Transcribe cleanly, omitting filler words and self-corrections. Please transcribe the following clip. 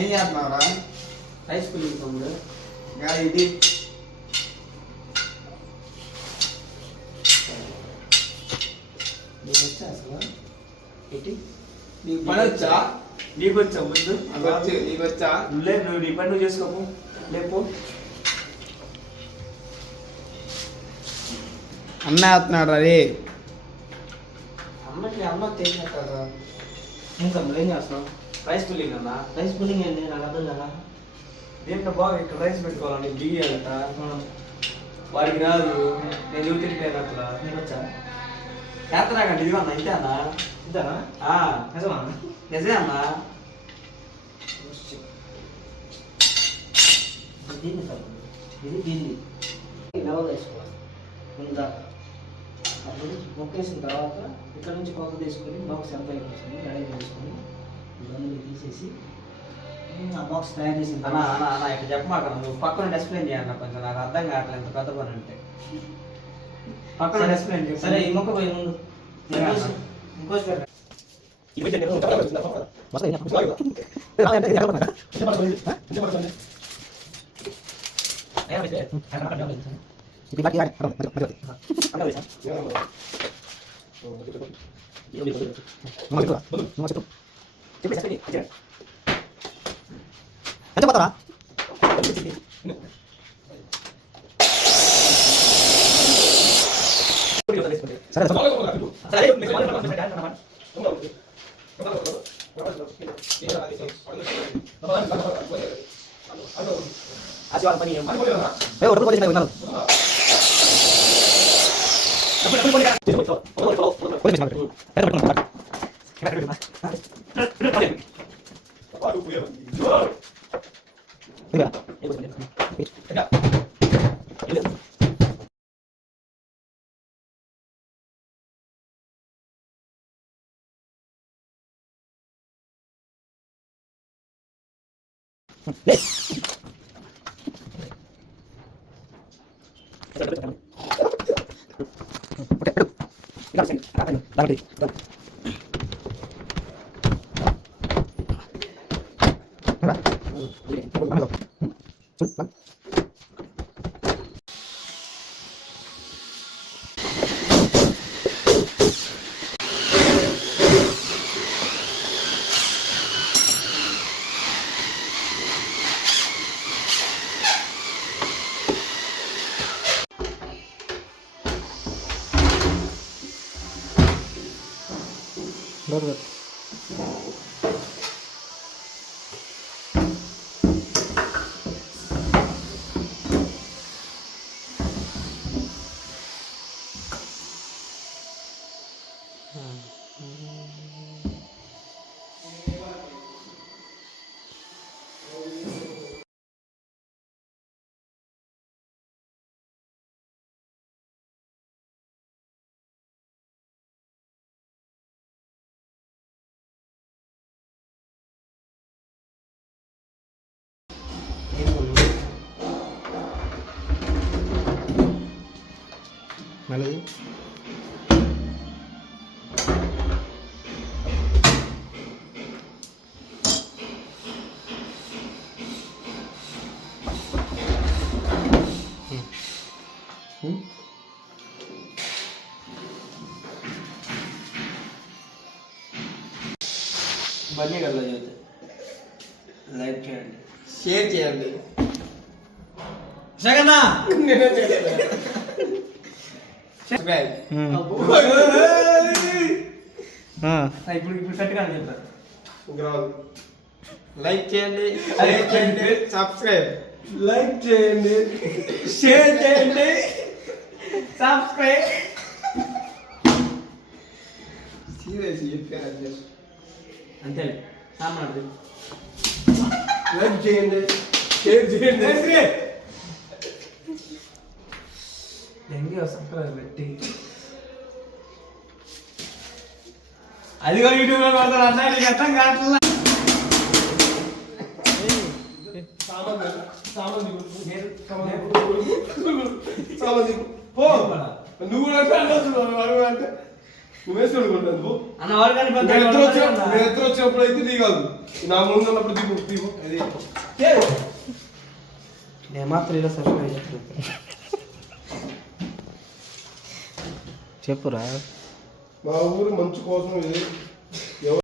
ఏం చేస్తున్నావురా? Rice pulling తమ్ముడు. ఇది నీకు వచ్చా అసలు ఏంటి? నీకు పని వచ్చా? నీకు వచ్చా ముందు? నీకు వచ్చా? నువ్వు నీ పని నువ్వు చేసుకోము లేపు. అన్న వేస్తున్నాడు రే. అమ్మ తెలియదు. ఏం తమ్ముడు ఏం చేస్తున్నావు? రైస్ పులింగ్ అన్నా. రైస్ పులింగ్ ఏంటి నాకు అర్థం కదా. దీంట్లో బాగా ఇక్కడ రైస్ పెట్టుకోవాలని గీయాలట. వాడికి రాదు, నేను యూటిలిపోయాను అట్లా. నేను వచ్చా చేతనాకండి. ఇదిగో అన్న, ఇంతే అన్న. ఇంతేనా? నిజమా? నిజమే అన్న. దీన్ని సార్ దీన్ని లెవెల్ వేసుకోవాలి ముందా. అప్పుడు మొక్కేసిన తర్వాత ఇక్కడ నుంచి కొత్త తీసుకొని బాక్స్ ఎంత అయిపోతుంది రెడీ చేసుకొని ఇవన్నీ తీసేసి ఆ బాక్స్ తయారు చేసి అన్న ఇక్కడ చెప్పమాక. నువ్వు పక్కన ఎక్స్ప్లెయిన్ చేయాలన్నా కొంచెం నాకు అర్థం కావట్లేదు ఎంత పెద్ద పని అంటే. పక్కన ఎక్స్ప్లెయిన్ చేసి సరే. ఈ మొక్క పోయి ముందు ఇంకోసి పెట్ట. ఎంత పోతారా? సరే ఆశీర్వాదం పని ఉన్నారు. बरोबर melody बन्नी कर लो जाते लाइक చేయండి షేర్ చేయండి జగన్నా ఇప్పుడు కట్టుగా చెప్తారు లైక్ చేయండి సబ్స్క్రైబ్ లైక్ చేయండి షేర్ చేయండి సబ్స్క్రైబ్ సీరియస్ చెప్పారు అంతేలే సామాన్లు లైక్ చేయండి షేర్ చేయండి ఎంగి సబ్స్క్రైబ్ పెట్టి అదిగో యూట్యూబ్ లో కొడతారు అన్నా నీకు అర్థం కావట్లా నువ్వు అంటే నువ్వు వేసుకుంటాను నువ్వు అన్న వాడు కానీ పెద్ద మీరు ఎత్తు వచ్చినప్పుడు అయితే దిగు కాదు నా ముందు ఉన్నప్పుడు దిగు అది నేను మాత్రం ఇలా సబ్స్క్రైబ్ చేస్తున్నాను. చెప్పురా. మా ఊరు మంచి కోసం ఇది